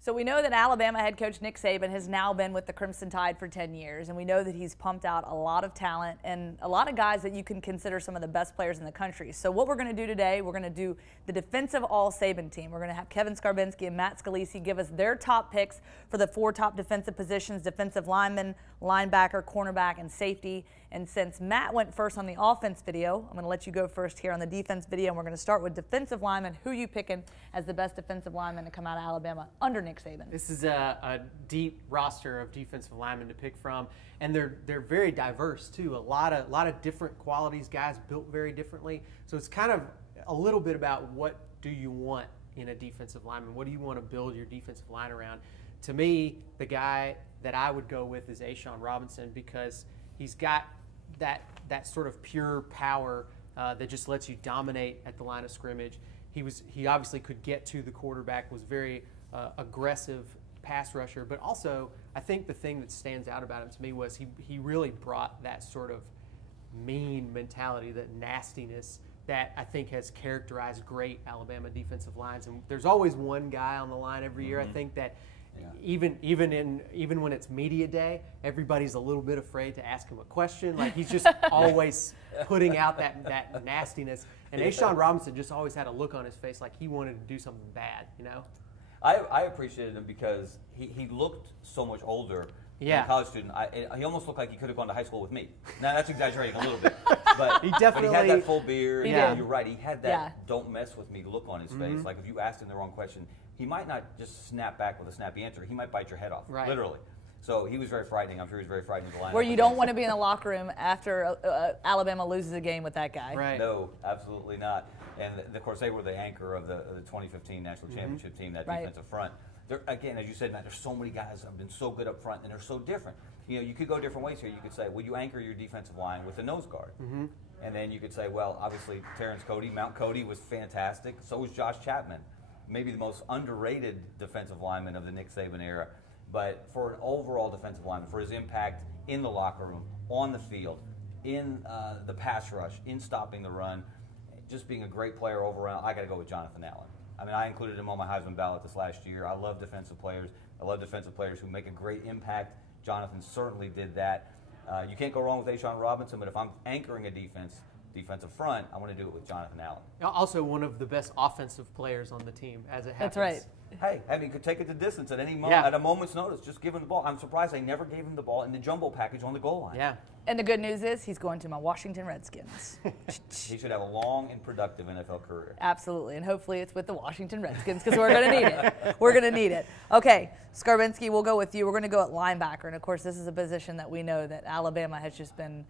So we know that Alabama head coach Nick Saban has now been with the Crimson Tide for 10 years, and we know that he's pumped out a lot of talent and a lot of guys that you can consider some of the best players in the country. So what we're going to do today, we're going to do the defensive All-Saban team. We're going to have Kevin Scarbinsky and Matt Scalici give us their top picks for the 4 top defensive positions: defensive lineman, linebacker, cornerback, and safety. And since Matt went first on the offense video, I'm going to let you go first here on the defense video, and we're going to start with defensive lineman. Who are you picking as the best defensive lineman to come out of Alabama under Nick Saban? This is a deep roster of defensive linemen to pick from, and they're very diverse too. A lot of different qualities, guys built very differently. So it's kind of a little bit about what do you want in a defensive lineman? What do you want to build your defensive line around? To me, the guy that I would go with is A'Shawn Robinson, because he's got that sort of pure power that just lets you dominate at the line of scrimmage. He obviously could get to the quarterback, was very aggressive pass rusher, but also I think the thing that stands out about him to me was he really brought that sort of mean mentality, that nastiness that I think has characterized great Alabama defensive lines. And there's always one guy on the line every year. I think that even when it's media day, everybody's a little bit afraid to ask him a question. Like, he's just always putting out that nastiness. And A'Shawn Robinson just always had a look on his face like he wanted to do something bad, you know? I appreciated him because he looked so much older than a college student. He almost looked like he could have gone to high school with me. Now, that's exaggerating a little bit. But he definitely had that full beard. Yeah. You're right. He had that don't mess with me look on his face. Like, if you asked him the wrong question, he might not just snap back with a snappy answer. He might bite your head off, literally. So he was very frightening. I'm sure he was very frightening to line. Where you don't want to be in the locker room after Alabama loses a game with that guy. Right. No, absolutely not. And of course, they were the anchor of the 2015 National Championship team, that defensive front. Again, as you said, Matt, there's so many guys that have been so good up front, and they're so different. You know, you could go different ways here. You could say, well, you anchor your defensive line with a nose guard. And then you could say, well, obviously, Terrence Cody, Mount Cody was fantastic. So was Josh Chapman, maybe the most underrated defensive lineman of the Nick Saban era. But for an overall defensive lineman, for his impact in the locker room, on the field, in the pass rush, in stopping the run, just being a great player overall, I got to go with Jonathan Allen. I mean, I included him on my Heisman ballot this last year. I love defensive players. I love defensive players who make a great impact. Jonathan certainly did that. You can't go wrong with A'Shawn Robinson, but if I'm anchoring a defensive front, I want to do it with Jonathan Allen. Also one of the best offensive players on the team, as it happens. That's right. Hey, I mean, could take it to distance at any moment, at a moment's notice. Just give him the ball. I'm surprised they never gave him the ball in the jumbo package on the goal line. Yeah. And the good news is he's going to my Washington Redskins. He should have a long and productive NFL career. Absolutely, and hopefully it's with the Washington Redskins, because we're going to need it. We're going to need it. Okay, Scarbinsky, we'll go with you. We're going to go at linebacker, and of course this is a position that we know that Alabama has just been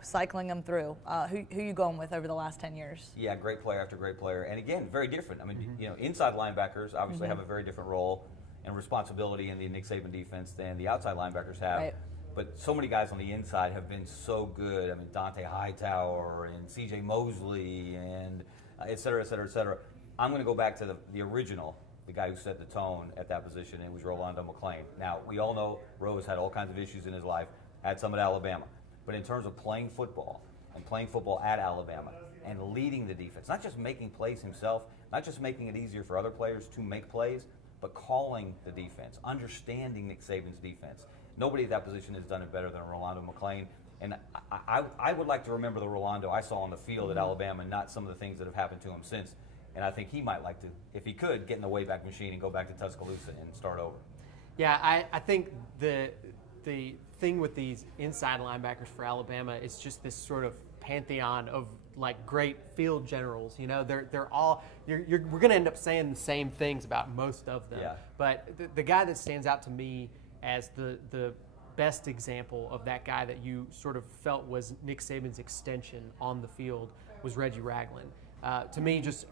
cycling them through. Who you going with over the last 10 years? Yeah, great player after great player, and again, very different. I mean, you know, inside linebackers obviously have a very different role and responsibility in the Nick Saban defense than the outside linebackers have. Right. But so many guys on the inside have been so good. I mean, Dante Hightower and C.J. Mosley and et cetera, et cetera, et cetera. I'm going to go back to the original, the guy who set the tone at that position, and it was Rolando McClain. Now, we all know Rose had all kinds of issues in his life, had some at Alabama. But in terms of playing football, and playing football at Alabama, and leading the defense, not just making plays himself, not just making it easier for other players to make plays, but calling the defense, understanding Nick Saban's defense. Nobody at that position has done it better than Rolando McClain. And I would like to remember the Rolando I saw on the field at Alabama, and not some of the things that have happened to him since. And I think he might like to, if he could, get in the Wayback Machine and go back to Tuscaloosa and start over. Yeah, I think the thing with these inside linebackers for Alabama is just this sort of pantheon of like great field generals. You know, they're all we're going to end up saying the same things about most of them. Yeah. But the guy that stands out to me as the best example of that guy that you sort of felt was Nick Saban's extension on the field was Reggie Ragland. To me, just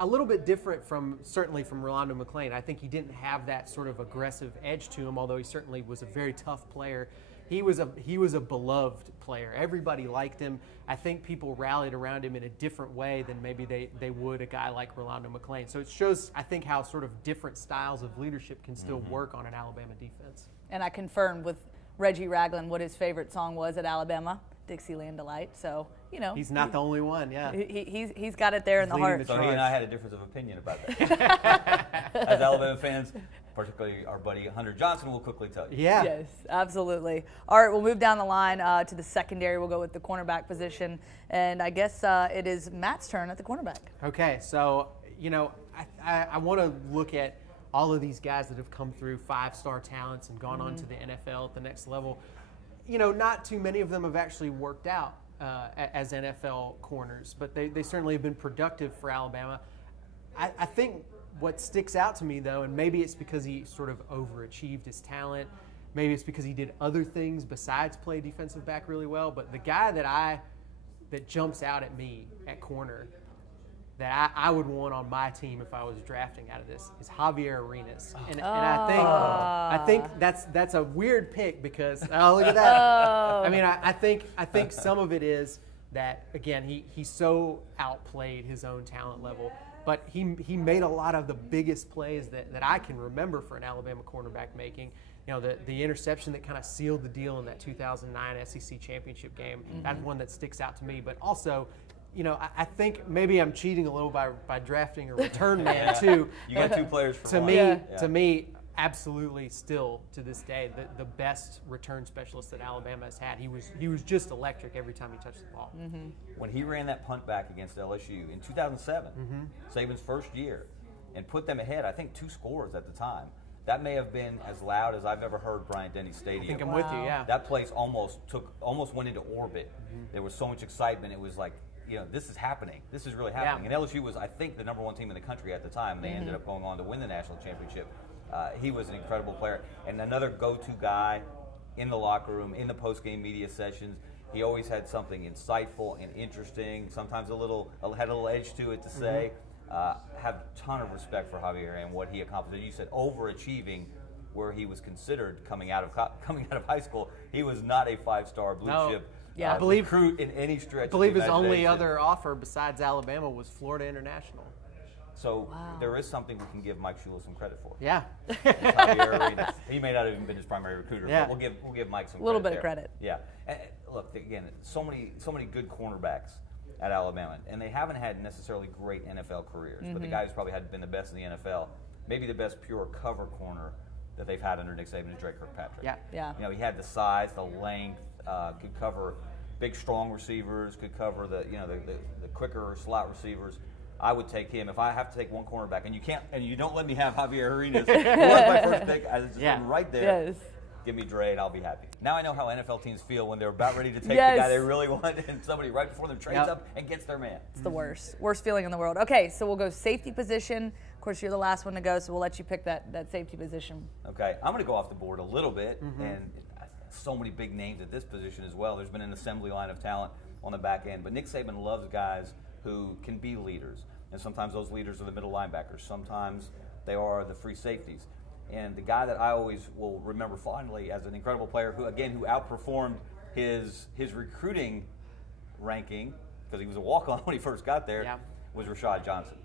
a little bit different certainly from Rolando McClain. I think he didn't have that sort of aggressive edge to him, although he certainly was a very tough player. He was a beloved player. Everybody liked him. I think people rallied around him in a different way than maybe they would a guy like Rolando McClain. So it shows, I think, how sort of different styles of leadership can still work on an Alabama defense. And I confirmed with Reggie Ragland what his favorite song was at Alabama, Dixieland Delight. So, you know. He's not the only one, yeah. He's got it there in the heart. So he and I had a difference of opinion about that. As Alabama fans, particularly our buddy Hunter Johnson will quickly tell you. Yeah. Yes, absolutely. All right, we'll move down the line to the secondary. We'll go with the cornerback position. And I guess it is Matt's turn at the cornerback. Okay, so, you know, I want to look at all of these guys that have come through 5-star talents and gone on to the NFL at the next level. You know, not too many of them have actually worked out as NFL corners, but they certainly have been productive for Alabama. I think what sticks out to me, though, and maybe it's because he sort of overachieved his talent, maybe it's because he did other things besides play defensive back really well, but the guy that jumps out at me at corner that I would want on my team if I was drafting out of this is Javier Arenas. And I think that's a weird pick because look at that. I mean, I think some of it is that, again, he so outplayed his own talent level, but he made a lot of the biggest plays that I can remember for an Alabama cornerback making. You know, the interception that kind of sealed the deal in that 2009 SEC championship game. That's one that sticks out to me. But also, you know, I think maybe I'm cheating a little by drafting a return man too. You got two players for one. To me, absolutely still to this day, the best return specialist that Alabama has had. He was just electric every time he touched the ball. When he ran that punt back against LSU in 2007, Saban's first year, and put them ahead, I think 2 scores at the time. That may have been as loud as I've ever heard Bryant-Denny Stadium. I think I'm with you, yeah. That place almost went into orbit. There was so much excitement. It was like, you know, this is happening. This is really happening. Yeah. And LSU was, I think, the #1 team in the country at the time. They ended up going on to win the national championship. He was an incredible player and another go-to guy in the locker room, in the post-game media sessions. He always had something insightful and interesting, sometimes had a little edge to it to say. Have a ton of respect for Javier and what he accomplished. You said overachieving, where he was considered coming out of high school. He was not a 5-star blue chip recruit in any stretch. I believe his only other offer besides Alabama was Florida International. So there is something we can give Mike Shula some credit for. Yeah. Javier Arenas. He may not have even been his primary recruiter, but we'll give Mike some little credit bit there. of credit. Yeah. And look, again, so many good cornerbacks at Alabama, and they haven't had necessarily great NFL careers, but the guy who's probably been the best in the NFL, maybe the best pure cover corner that they've had under Nick Saban is Dre Kirkpatrick. Yeah. You know, he had the size, the length, could cover big, strong receivers, could cover the quicker slot receivers. I would take him if I have to take one cornerback, and you don't let me have Javier Arenas. Who was my first pick? I just right there. Yes. Give me Dre, and I'll be happy. Now I know how NFL teams feel when they're about ready to take the guy they really want, and somebody right before them trades up and gets their man. It's the worst feeling in the world. Okay, so we'll go safety position. Of course, you're the last one to go, so we'll let you pick that safety position. Okay, I'm going to go off the board a little bit, and so many big names at this position as well. There's been an assembly line of talent on the back end, but Nick Saban loves guys who can be leaders, and sometimes those leaders are the middle linebackers. Sometimes they are the free safeties. And the guy that I always will remember fondly as an incredible player who outperformed his recruiting ranking, because he was a walk-on when he first got there, was Rashad Johnson.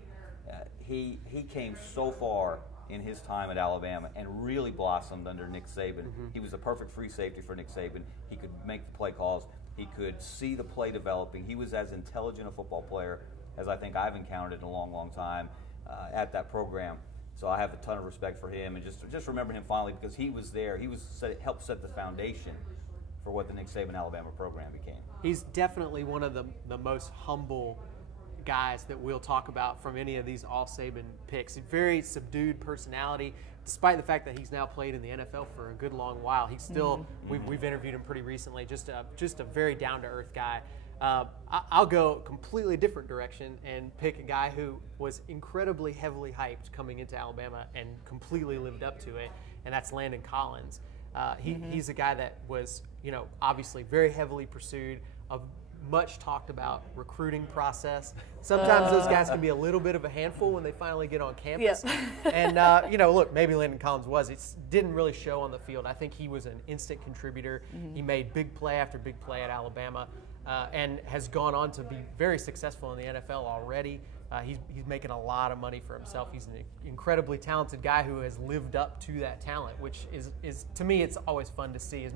He came so far in his time at Alabama and really blossomed under Nick Saban. He was the perfect free safety for Nick Saban. He could make the play calls. He could see the play developing. He was as intelligent a football player as I think I've encountered in a long, long time at that program. So I have a ton of respect for him, and just remember him fondly because he was there. He helped set the foundation for what the Nick Saban Alabama program became. He's definitely one of the most humble guys that we'll talk about from any of these All-Saban picks. Very subdued personality, despite the fact that he's now played in the NFL for a good long while. He's still we've interviewed him pretty recently. Just a very down-to-earth guy. I'll go a completely different direction and pick a guy who was incredibly heavily hyped coming into Alabama and completely lived up to it, and that's Landon Collins. He's a guy that was, obviously very heavily pursued, a much talked about recruiting process. Sometimes those guys can be a little bit of a handful when they finally get on campus. And, look, maybe Landon Collins it didn't really show on the field. I think he was an instant contributor. He made big play after big play at Alabama. And has gone on to be very successful in the NFL already. He's making a lot of money for himself. He's an incredibly talented guy who has lived up to that talent, which is to me, it's always fun to see.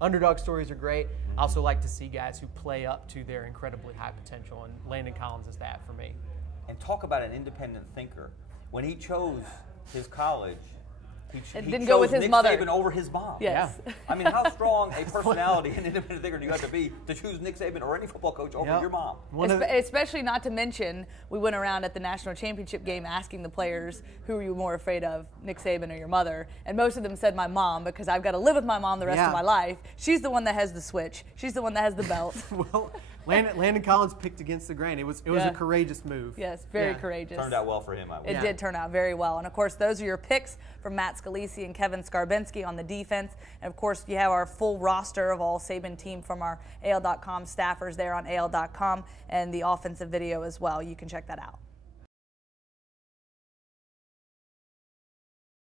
Underdog stories are great. I also like to see guys who play up to their incredibly high potential, and Landon Collins is that for me. And talk about an independent thinker. When he chose his college, he didn't go with his Nick mother. Saban over his mom. Yes. Yeah. I mean, how strong a personality and independent thinker do you have to be to choose Nick Saban or any football coach over your mom? Especially not to mention, we went around at the national championship game asking the players, who are you more afraid of, Nick Saban or your mother? And most of them said my mom, because I've got to live with my mom the rest of my life. She's the one that has the switch. She's the one that has the belt. Well, Landon Collins picked against the grain. It was a courageous move. Yes, very courageous. Turned out well for him, I would. It did turn out very well. And, of course, those are your picks from Matt Scalici and Kevin Scarbinsky on the defense. And, of course, you have our full roster of All-Saban team from our AL.com staffers there on AL.com, and the offensive video as well. You can check that out.